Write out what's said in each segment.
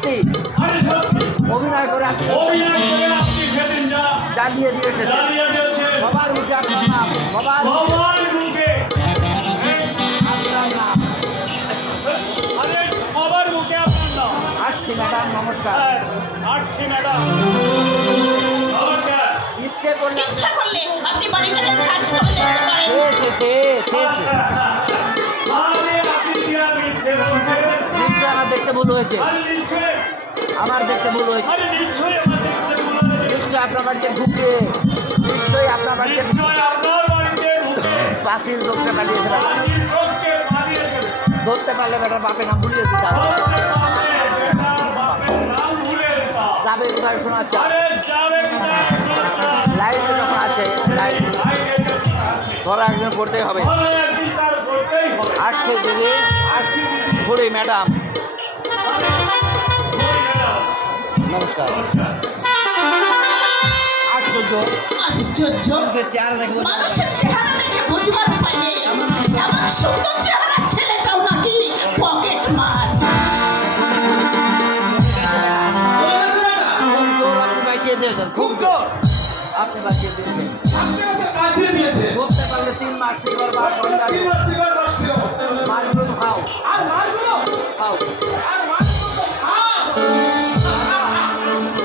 সত্যি অভিনয় করে আপনি জানিয়ে দিয়েছেন সবার মুখে আপনার নাম, সবার মুখে আপনার নাম। সবার মুখে আপনার নাম। আসছি ম্যাডাম, নমস্কার। আসছি ম্যাডাম, নমস্কার। ইচ্ছে করলে আপনি বাড়িটাকে সার্চ করে দেখতে পারেন। নিশ্চয় আমার দেখতে ভুল হয়েছে, আমার দেখতে ভুল হয়েছে। নিশ্চয় আপনার বাড়িতে ঢুকে, নিশ্চয়ই আপনার বাড়িতে পাঁচিল লোকটা পালিয়েছিলাম। ধরতে পারলে বেটার বাপের নাম ভুলিয়ে দিতাম। যাবে কোথায় শোনাচ্ছে লাইটে যখন আছে, লাইট ধরা একজন করতেই হবে। আসছে দিদি, ঘুরি ম্যাডাম, নমস্কার। আশ্চর্য আশ্চর্য, চেহারা দেখে মানুষের চেহারা দেখে বুঝবার উপায় নেই। এমন সুন্দর চেহারা ছেলেটাও নাকি পকেট মার। আপনি বাঁচিয়ে দিয়েছেন, খুব জোর আপনি বাঁচিয়ে দিয়েছেন। ধরতে পারলে 3 মাস শিকড় বা মাছগুলো তো খাও, খাও।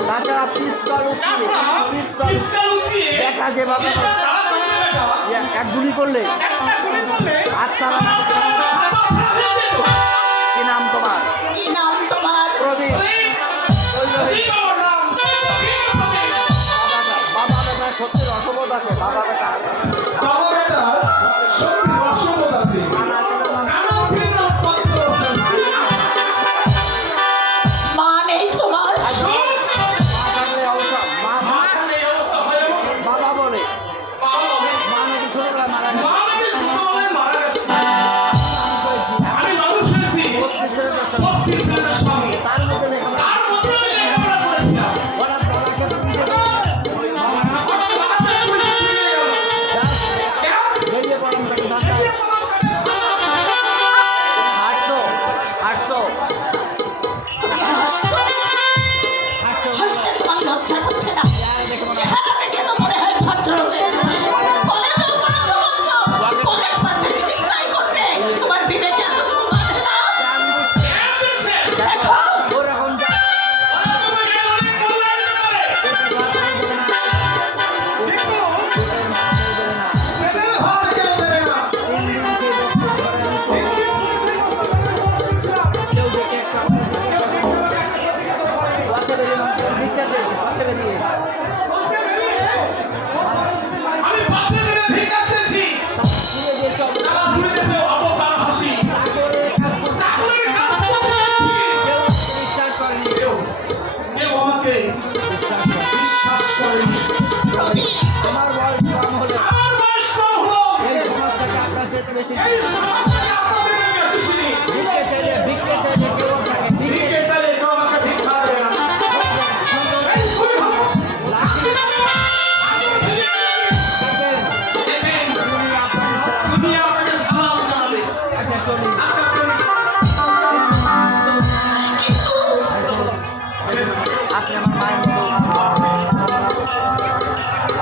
তাছাড়া পিস্তল দেখা যেভাবে এক গুলি করলে আত্মারা। কি নাম তোমার? কি নাম তোমার? প্রদীপ। বাবা বেটা সত্যি রসবোধ আছে, বাবা বেটা মা নেই তোমার? বাবা বলে মা নাকি ছোটবেলা মারা গেছে। তার মধ্যে দেখলাম হঠাৎ বাবাকে বেরিয়ে পড়লাম, হাসতো হাসতো তুমি হাসছো? হাসতে তোমার লজ্জা করছে না? চেহারা দেখে তো মনে হয় ভদ্র হয়েছে। কলেজেও পড়েছো বলছো, পকেট মারতে ছিনতাই করতে তোমার বিবেকে এতটুকু বাধে না? দেখো ওরকম আমার বয়স কম হলে এই সমাজটাকে আপনার চেয়ে বেশি ভিক্ষে চাইলে কেউ থাকে, ভিক্ষে আচ্ছা চলি। আপনি আমার মায়ের মতো,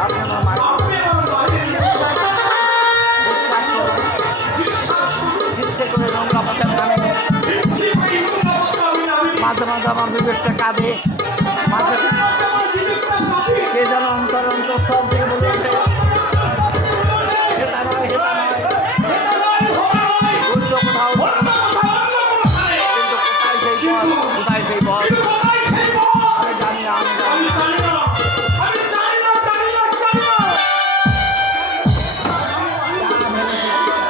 আপনি আমার মায়ের মতো। ইচ্ছে করে নোংরা পথে নামে, মাঝে মাঝে আমার বিবেকটা কাঁদে, মাঝে কে যেন অন্তর অন্তর সব থেকে বলে ওঠে হেতা নয়, হেতা নয়, উল্টো কোথাও। কিন্তু কোথায় সেই পথ, আমি জানি না, আমি জানি না।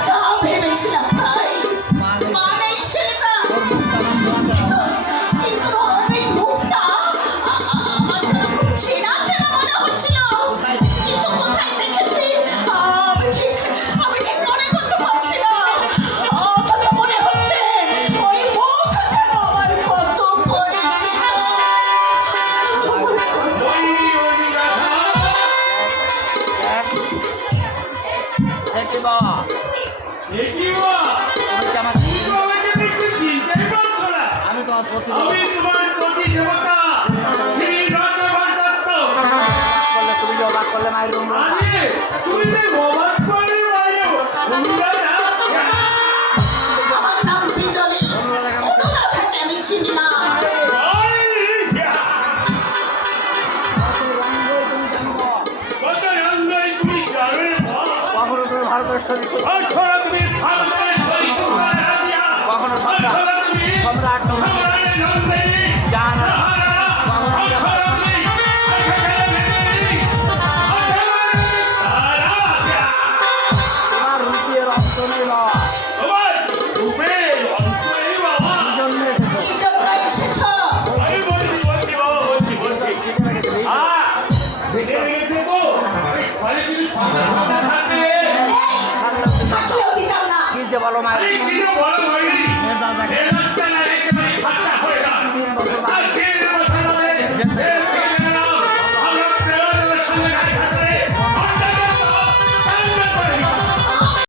যা ভেবেছিলাম তাই। মা নেই ছেলেটা, কিন্তু ওর এই মুখটা আমার যেন খুব চেনা চেনা মনে হচ্ছিল। কিন্তু কোথায় দেখেছি আমি ঠিক মনে করতে পারছি না। অথচ মনে হচ্ছে ওই মুখ যেন আমার কত পরিচিত। আমি তোমার প্রতি তুমি যে অবাক করে বাইরে আমার নাম বিজনী অনুরাধাকে আমি চিনি না কত রঙ্গই তুমি জানো কখনো তুমি ভারতের শরীর অক্ষরা তুমি ভারতের শরীর কখনো সম্রাট জাহানারা তোমার রূপের অন্ত নেই বাবা এই জন্য এসেছো কি জন্য এসেছো থাকলেও দিতাম না কি যে বলো মায়ের